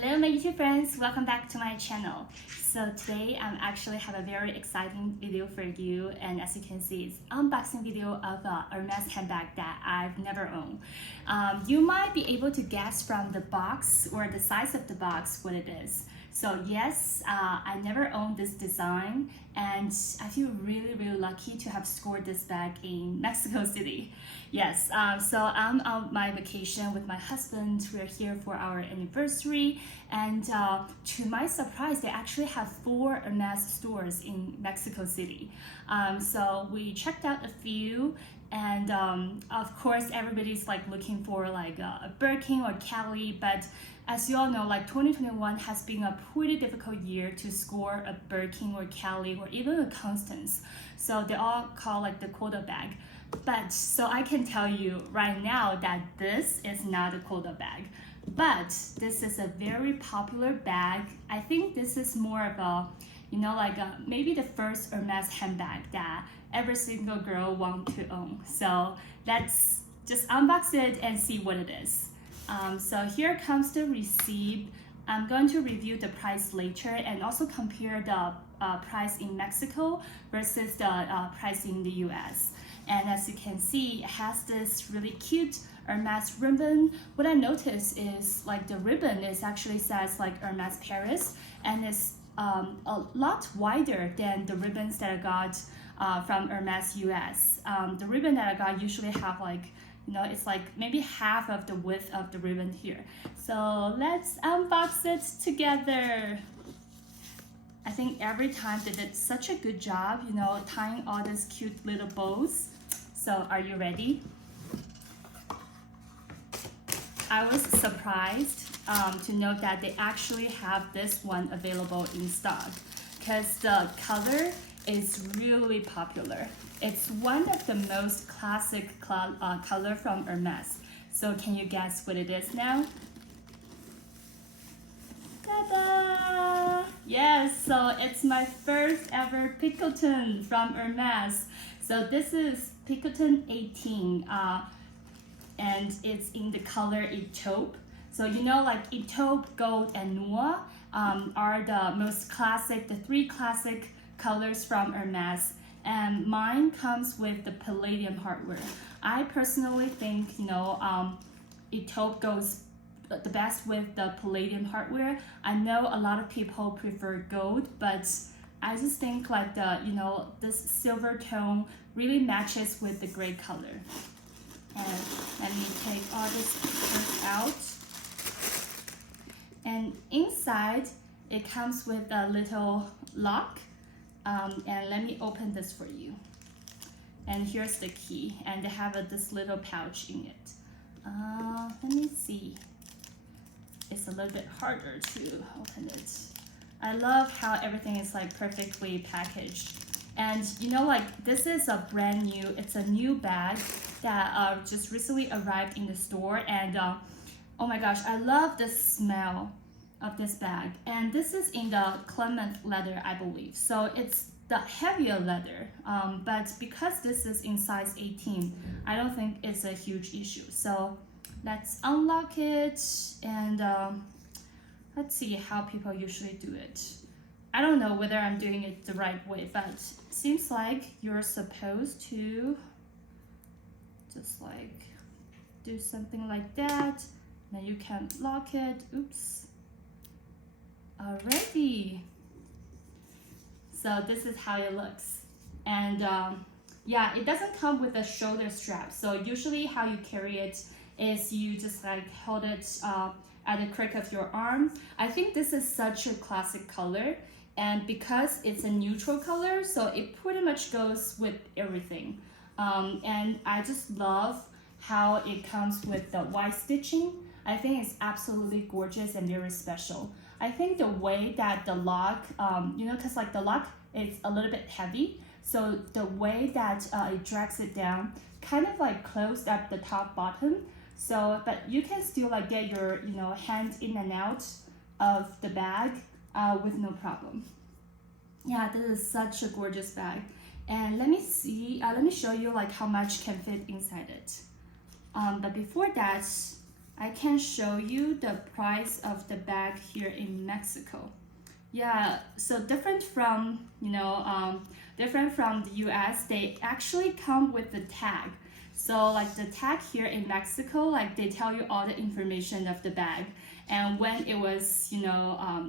Hello my YouTube friends, welcome back to my channel. So today I'm actually have a very exciting video for you, and as you can see it's unboxing video of a Hermes handbag that I've never owned. You might be able to guess from the box or the size of the box what it is. So yes, I never owned this design, and I feel really lucky to have scored this bag in Mexico City. Yes, so I'm on my vacation with my husband. We're here for our anniversary, and to my surprise, they actually have 4 Hermes stores in Mexico City. So we checked out a few, and of course everybody's like looking for like a Birkin or Kelly, but as you all know, like 2021 has been a pretty difficult year to score a Birkin or Kelly or even a Constance. So they all call like the Quota bag. But so I can tell you right now that this is not a Quota bag, but this is a very popular bag. I think this is more of a, you know, like maybe the first Hermes handbag that every single girl wants to own. So let's just unbox it and see what it is. So here comes the receipt. I'm going to review the price later and also compare the price in Mexico versus the price in the US. And as you can see, it has this really cute Hermes ribbon. What I noticed is like the ribbon is actually says like Hermes Paris, and it's a lot wider than the ribbons that I got from Hermes US. The ribbon that I got usually have like, you know, it's like maybe half of the width of the ribbon here. So let's unbox it together. I think every time they did such a good job, you know, tying all these cute little bows. So are you ready? I was surprised to know that they actually have this one available in stock because the color is really popular. It's one of the most classic color from Hermes. So can you guess what it is now? Ta-da! Yes, so it's my first ever Pico from Hermes. So this is Pico 18, and it's in the color Etoupe. So you know, like Etoupe, Gold, and Noir are the most classic, the 3 classic colors from Hermes. And mine comes with the palladium hardware. I personally think, you know, Etoupe goes the best with the palladium hardware. I know a lot of people prefer gold, but I just think like the, you know, this silver tone really matches with the gray color. And let me take all this pictures out. And inside, it comes with a little lock. And let me open this for you. And here's the key, and they have this little pouch in it. Let me see. It's a little bit harder to open it. I love how everything is like perfectly packaged. And you know, like this is a brand new, it's a new bag that just recently arrived in the store, and oh my gosh, I love the smell of this bag. And this is in the Clement leather, I believe. So it's the heavier leather, but because this is in size 18, I don't think it's a huge issue. So let's unlock it, and let's see how people usually do it. I don't know whether I'm doing it the right way, but it seems like you're supposed to just like do something like that. Then you can lock it. Oops. Alrighty. So this is how it looks. And yeah, it doesn't come with a shoulder strap. So usually how you carry it is you just like hold it at the crook of your arm. I think this is such a classic color, and because it's a neutral color, so it pretty much goes with everything. And I just love how it comes with the white stitching. I think it's absolutely gorgeous and very special. I think the way that the lock, you know, because like the lock is a little bit heavy, so the way that it drags it down kind of like closed up the top bottom. So, but you can still like get your, you know, hand in and out of the bag with no problem. Yeah, this is such a gorgeous bag. And let me see, let me show you like how much can fit inside it. But before that, I can show you the price of the bag here in Mexico. Yeah, so different from, different from the US, they actually come with the tag. So like the tag here in Mexico, like they tell you all the information of the bag and when it was,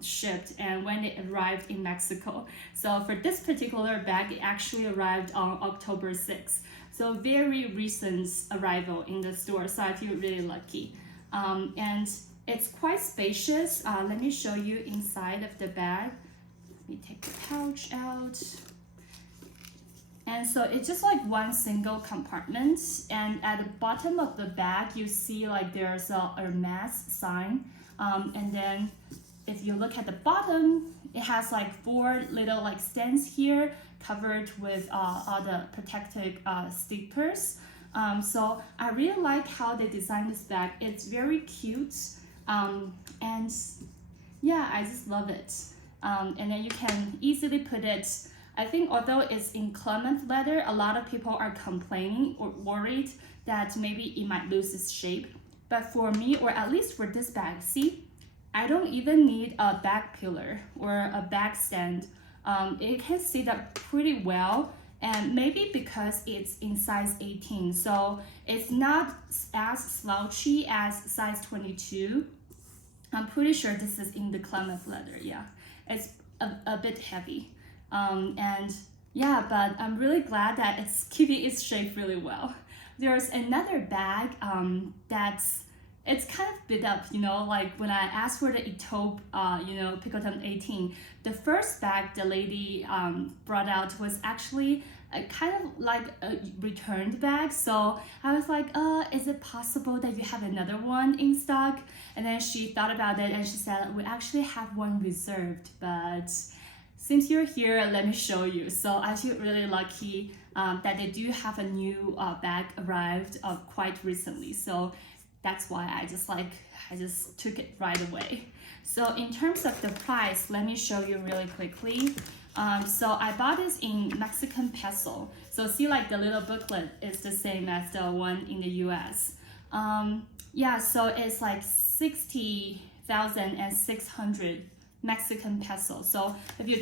shipped and when it arrived in Mexico. So for this particular bag, it actually arrived on October 6th. So very recent arrival in the store, so I feel really lucky. And it's quite spacious. Let me show you inside of the bag. Let me take the pouch out. And so it's just like one single compartment. And at the bottom of the bag, you see like there's a Hermes sign. And then if you look at the bottom, it has like 4 little like stands here covered with all the protective stickers. So I really like how they designed this bag. It's very cute. And yeah, I just love it. And then you can easily put it, I think although it's in clement leather, a lot of people are complaining or worried that maybe it might lose its shape. But for me, or at least for this bag, see, I don't even need a bag pillar or a bag stand. It can sit up pretty well. And maybe because it's in size 18, so it's not as slouchy as size 22. I'm pretty sure this is in the clement leather, yeah. It's a bit heavy. And yeah, but I'm really glad that it's keeping its shape really well. There's another bag it's kind of beat up, like when I asked for the Etoupe, Pico 18, the first bag the lady brought out was actually a kind of like a returned bag. So I was like, is it possible that you have another one in stock? And then she thought about it and she said, we actually have one reserved, but since you're here, let me show you. So I feel really lucky that they do have a new bag arrived quite recently. So that's why I just took it right away. So in terms of the price, let me show you really quickly. So I bought this in Mexican peso. So see, like the little booklet is the same as the one in the US. Yeah, so it's like 60,600 Mexican peso. So if you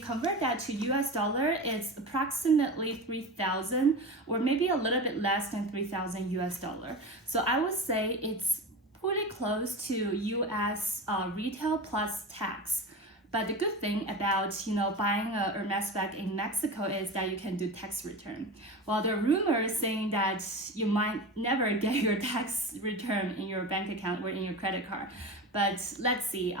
convert that to US dollar, it's approximately 3,000 or maybe a little bit less than 3,000 US dollar. So I would say it's pretty close to US retail plus tax. But the good thing about buying a Hermes bag in Mexico is that you can do tax return. Well, there are rumors saying that you might never get your tax return in your bank account or in your credit card. But let's see.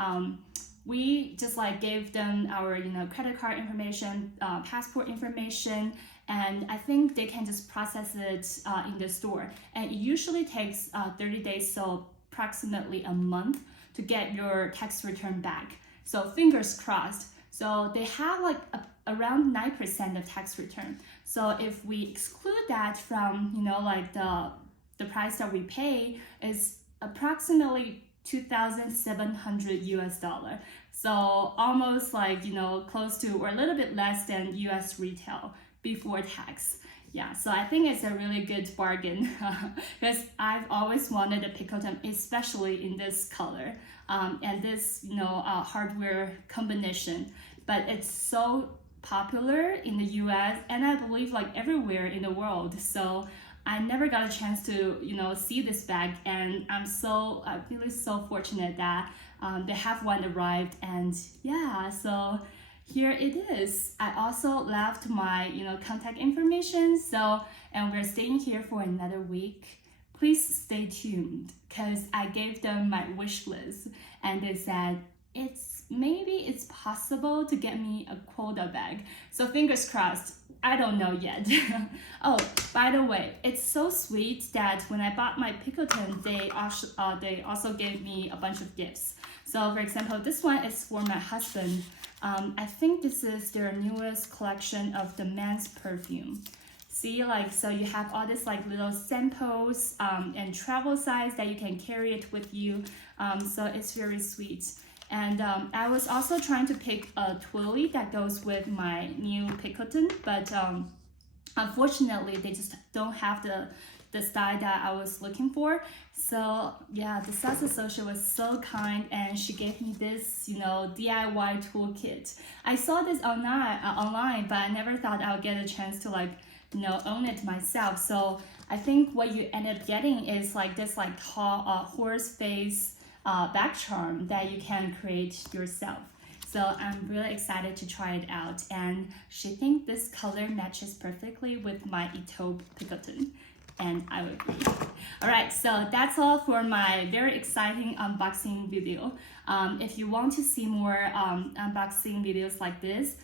We just like gave them our credit card information, passport information, and I think they can just process it in the store. And it usually takes 30 days, so approximately a month to get your tax return back. So fingers crossed. So they have like around 9% of tax return. So if we exclude that from like the price that we pay is approximately 2,700 US dollar. So almost like close to or a little bit less than US retail before tax. Yeah, so I think it's a really good bargain because I've always wanted a Pico, especially in this color and this hardware combination. But it's so popular in the US and I believe like everywhere in the world. So I never got a chance to see this bag, and I'm really so fortunate that they have one arrived. And yeah, so here it is. I also left my contact information, and we're staying here for another week. Please stay tuned because I gave them my wish list and they said maybe it's possible to get me a Quota bag. So fingers crossed. I don't know yet. Oh, by the way, it's so sweet that when I bought my Pico, they also gave me a bunch of gifts. So for example, this one is for my husband. I think this is their newest collection of the men's perfume. See, so you have all this little samples and travel size that you can carry it with you. So it's very sweet. And I was also trying to pick a twilly that goes with my new Picoton, but unfortunately they just don't have the the style that I was looking for. So yeah, the sales associate was so kind, and she gave me this, DIY toolkit. I saw this online, but I never thought I would get a chance to own it myself. So I think what you end up getting is this horse face back charm that you can create yourself. So I'm really excited to try it out, and she thinks this color matches perfectly with my Etoupe Picoton, and I would agree. Alright, so that's all for my very exciting unboxing video. If you want to see more unboxing videos like this,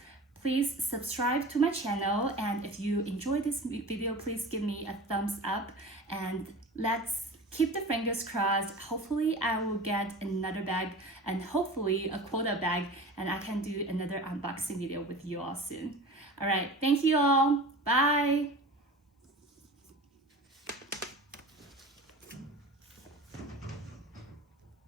please subscribe to my channel, and if you enjoyed this video, please give me a thumbs up, and let's keep the fingers crossed. Hopefully I will get another bag, and hopefully a Quota bag, and I can do another unboxing video with you all soon. Alright, thank you all. Bye!